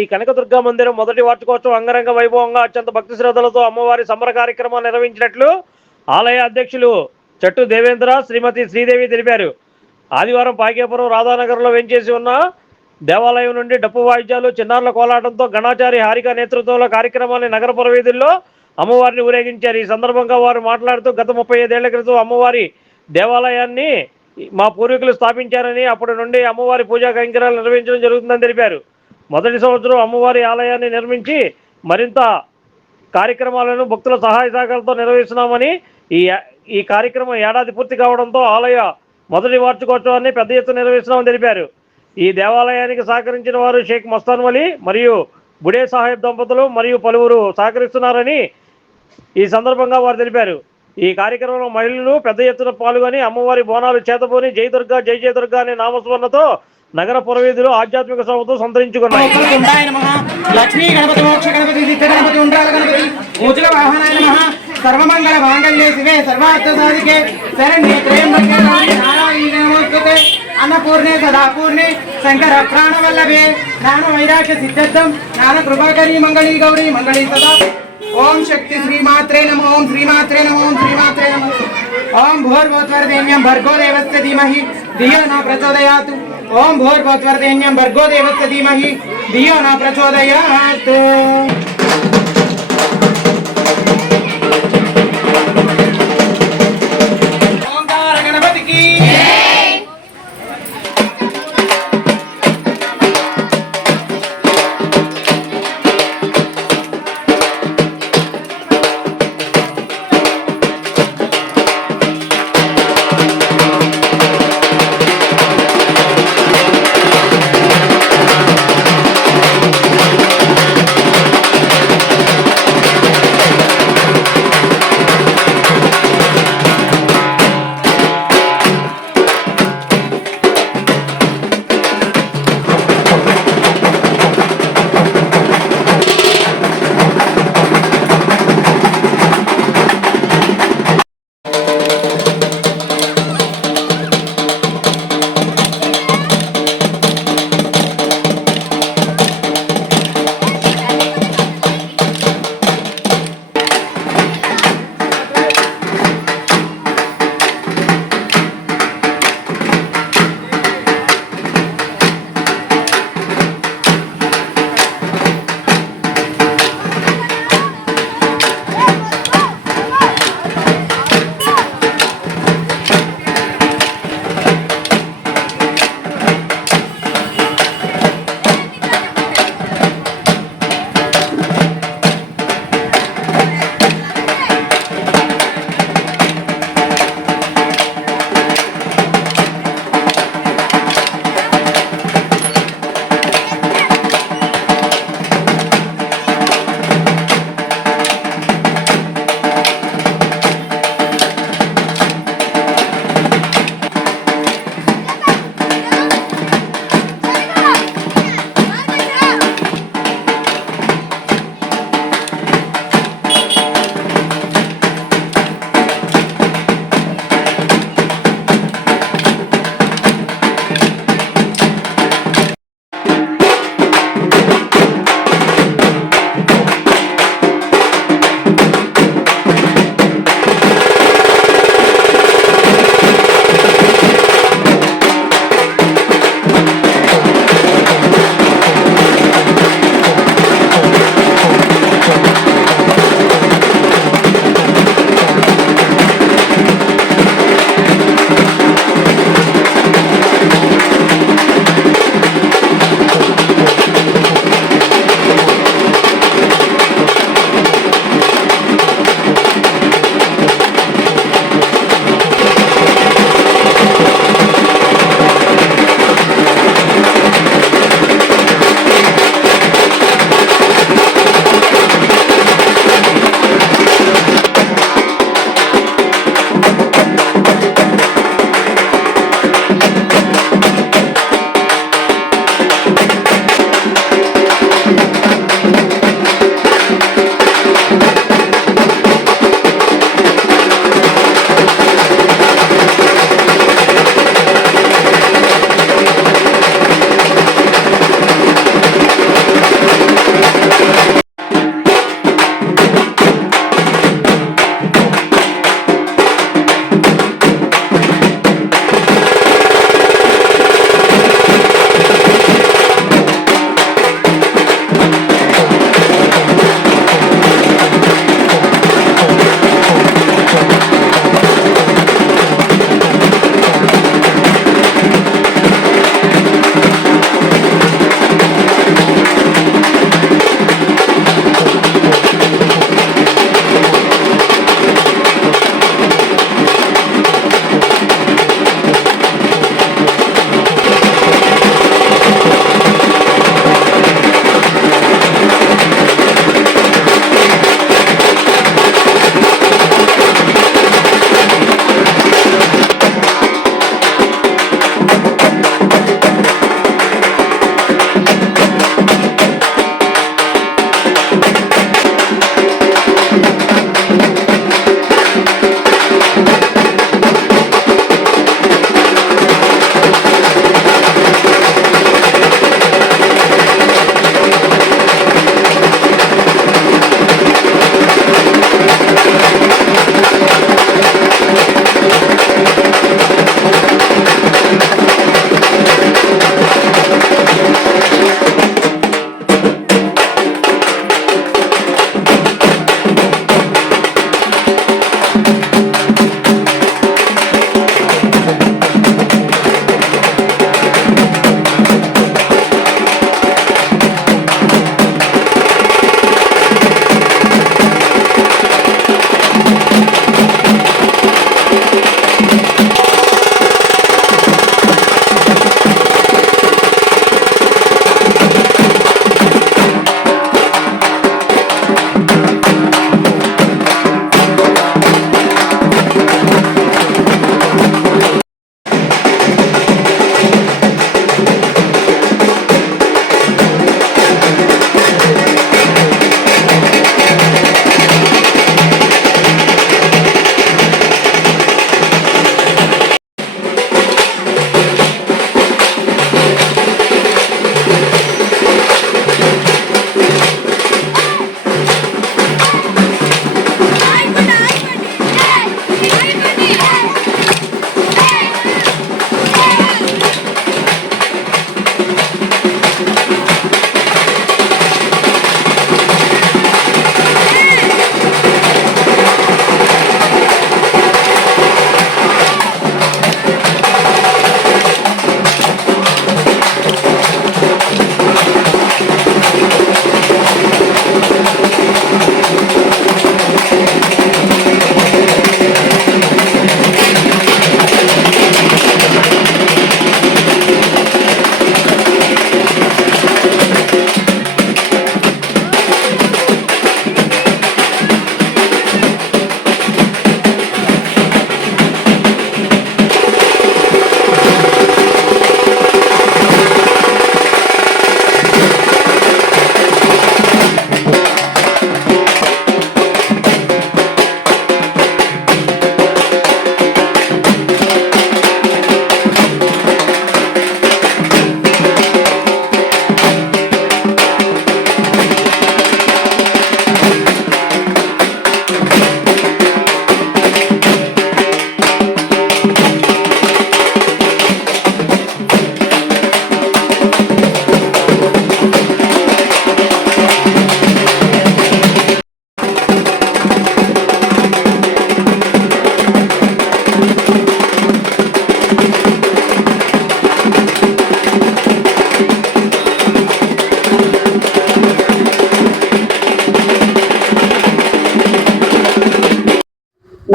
ఈ కనకదుర్గ మందిరం మొదటి వార్షికోత్సవం అంగరంగ వైభవంగా అత్యంత భక్తి శ్రద్ధలతో అమ్మవారి సమర కార్యక్రమం నిర్వహించినట్లు ఆలయ అధ్యక్షులు చెట్టు దేవేంద్ర శ్రీమతి శ్రీదేవి తెలిపారు. ఆదివారం పాకేపురం రాధానగర్లో వెంచేసి ఉన్న దేవాలయం నుండి డప్పు వాయిద్యాలు చిన్నారుల కోలాటంతో గణాచారి హారిక నేతృత్వంలో కార్యక్రమాన్ని నగర పురవీధుల్లో అమ్మవారిని ఊరేగించారు. ఈ సందర్భంగా వారు మాట్లాడుతూ గత ముప్పై ఐదేళ్ళ క్రితం అమ్మవారి దేవాలయాన్ని మా పూర్వీకులు స్థాపించారని అప్పటి నుండి అమ్మవారి పూజా కైంకర్యాలు నిర్వహించడం జరుగుతుందని తెలిపారు. మొదటి సంవత్సరం అమ్మవారి ఆలయాన్ని నిర్మించి మరింత కార్యక్రమాలను భక్తుల సహాయ సహకారాలతో నిర్వహిస్తున్నామని ఈ ఈ కార్యక్రమం ఏడాది పూర్తి కావడంతో ఆలయ మొదటి వార్షికోత్సవాన్ని పెద్ద ఎత్తున నిర్వహిస్తున్నామని తెలిపారు. ఈ దేవాలయానికి సహకరించిన వారు షేక్ మస్తాన్ వలి మరియు బుడే సాహెబ్ దంపతులు మరియు పలువురు సహకరిస్తున్నారని ఈ సందర్భంగా వారు తెలిపారు. ఈ కార్యక్రమంలో మహిళలు పెద్ద ఎత్తున పాల్గొని అమ్మవారి బోనాలు చేతపోని జై దుర్గా జై జయ దుర్గా అనే నామస్మరణతో నగర పురవీధులు ఆధ్యాత్మిక సభతో సంతరించుకున్నాయి. లక్ష్మీ గణపతి మోక్ష గణపతి సిద్ధ గణపతి ఉండ్రాల గణపతి. ఊచుల వాహనాయ నమ. సర్వమంగళ మాంగళ్యే శివే సర్వార్థ సాధికే. శరణ్యే త్రయంబకే గౌరీ నమోస్తుతే. అన్నపూర్ణే సదాపూర్ణే. శంకర ప్రాణవల్లభే. జ్ఞాన వైరాగ్య సిద్ధార్థం జ్ఞాన కృపాకరీ మంగళీ గౌరీ మంగళీ సదా. ఓం శక్తి శ్రీమాత్రే నమ. ఓం శ్రీమాత్రే నమ. ఓం శ్రీమాత్రే నమ. ఓం భూర్భోత్వరదేన్యం భర్గో దేవస్య ధీమహి. ధియో నా ప్రచోదయాతు. ఓం భూర్భోత్వరదేన్యం భర్గో దేవస్య ధీమహి ధియో నా ప్రచోదయాత్.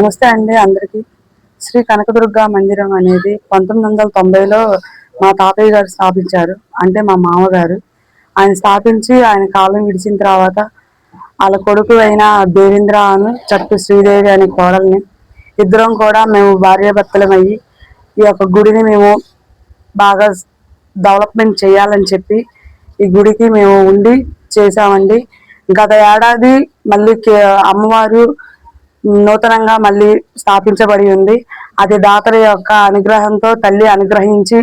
నమస్తే అండి అందరికి. శ్రీ కనకదుర్గ మందిరం అనేది పంతొమ్మిది వందల తొంభైలో మా తాతయ్య గారు స్థాపించారు. అంటే మా మామగారు. ఆయన స్థాపించి ఆయన కాలం విడిచిన తర్వాత వాళ్ళ కొడుకు అయిన దేవేంద్ర అను చట్టు శ్రీదేవి అనే కోడల్ని ఇద్దరం కూడా మేము భార్యాభర్తలం అయ్యి ఈ యొక్క గుడిని మేము బాగా డెవలప్మెంట్ చేయాలని చెప్పి ఈ గుడికి మేము ఉండి చేసామండి గత ఏడాది మళ్ళీ అమ్మవారు నూతనంగా మళ్ళీ స్థాపించబడి ఉంది. అది దాతల యొక్క అనుగ్రహంతో తల్లి అనుగ్రహించి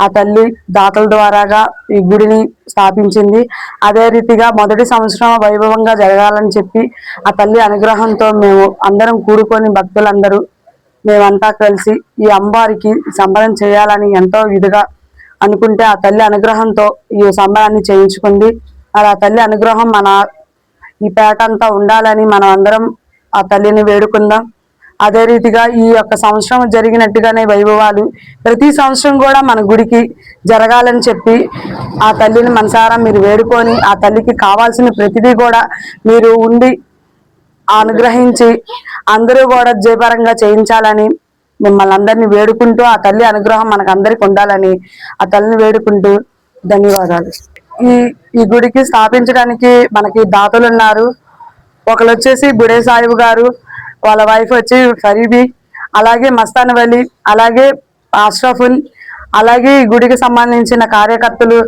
ఆ తల్లి దాతల ద్వారాగా ఈ గుడిని స్థాపించింది. అదే రీతిగా మొదటి సంవత్సరం వైభవంగా జరగాలని చెప్పి ఆ తల్లి అనుగ్రహంతో మేము అందరం కూడుకొని భక్తులందరూ మేమంతా కలిసి ఈ అమ్మవారికి సంబరం చేయాలని ఎంతో ఇదిగా అనుకుంటే ఆ తల్లి అనుగ్రహంతో ఈ సంబరాన్ని చేయించుకుంది. అలా ఆ తల్లి అనుగ్రహం మన ఈ పేట అంతా ఉండాలని మనం అందరం ఆ తల్లిని వేడుకుందాం. అదే రీతిగా ఈ యొక్క సంవత్సరం జరిగినట్టుగానే వైభవాలు. ప్రతి సంవత్సరం కూడా మన గుడికి జరగాలని చెప్పి ఆ తల్లిని మనసారా మీరు వేడుకొని ఆ తల్లికి కావాల్సిన ప్రతిదీ కూడా మీరు ఉండి అనుగ్రహించి అందరూ కూడా జయపరంగా చేయించాలని మిమ్మల్ని అందరినీ వేడుకుంటూ ఆ తల్లి అనుగ్రహం మనకు అందరికి ఉండాలని ఆ తల్లిని వేడుకుంటూ ధన్యవాదాలు. ఈ ఈ గుడికి స్థాపించడానికి మనకి దాతలు ఉన్నారు. ఒకరు వచ్చేసి బుడే సాహిబ్ గారు వాళ్ళ వైఫ్ వచ్చి ఫరీబీ అలాగే మస్తాన్ వలి అలాగే అష్రఫుల్ అలాగే ఈ గుడికి సంబంధించిన కార్యకర్తలు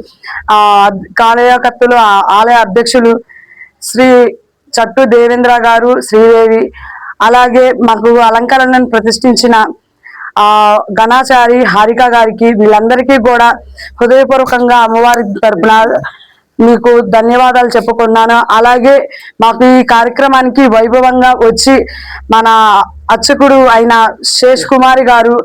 కార్యకర్తలు ఆలయ అధ్యక్షులు శ్రీ చట్టు దేవేంద్ర గారు శ్రీదేవి అలాగే మాకు అలంకరణను ప్రతిష్ఠించిన గణాచారి హారిక గారికి వీళ్ళందరికీ కూడా హృదయపూర్వకంగా అమ్మవారి తరపున మీకు ధన్యవాదాలు చెప్పుకున్నాను. అలాగే మాకు ఈ కార్యక్రమానికి వైభవంగా వచ్చి మన అర్చకుడు అయిన శేష్ కుమారి గారు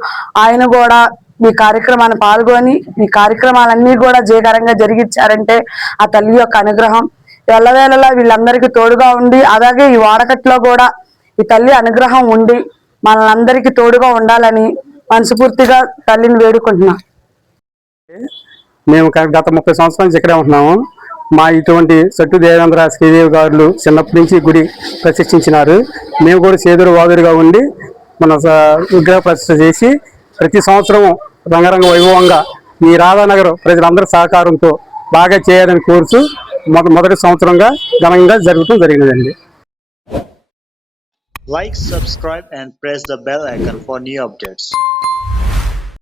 ఆయన కూడా మీ కార్యక్రమాన్ని పాల్గొని మీ కార్యక్రమాలన్నీ కూడా జయకరంగా జరిగించారంటే ఆ తల్లి యొక్క అనుగ్రహం. ఎల్లవేళలా వీళ్ళందరికీ తోడుగా ఉండి అలాగే ఈ వాడకట్లో కూడా ఈ తల్లి అనుగ్రహం ఉండి మనందరికీ తోడుగా ఉండాలని మనస్ఫూర్తిగా తల్లిని వేడుకుంటున్నాం. మేము గత ముప్పై సంవత్సరాల నుంచి ఇక్కడే ఉంటున్నాము. మా ఇటువంటి సట్టు దేవేంద్ర శ్రీదేవి గారు చిన్నప్పటి నుంచి గుడి ప్రతిష్ఠించినారు మేము కూడా చేదురు వాదురుగా ఉండి మన విగ్రహ ప్రతిష్ఠ చేసి ప్రతి సంవత్సరం రంగరంగ వైభవంగా ఈ రాధానగర్ ప్రజలందరి సహకారంతో బాగా చేయాలని కోరుతూ మొద మొదటి సంవత్సరంగా ఘనంగా జరుగుతూ జరిగినదండి like subscribe and press the bell icon for new.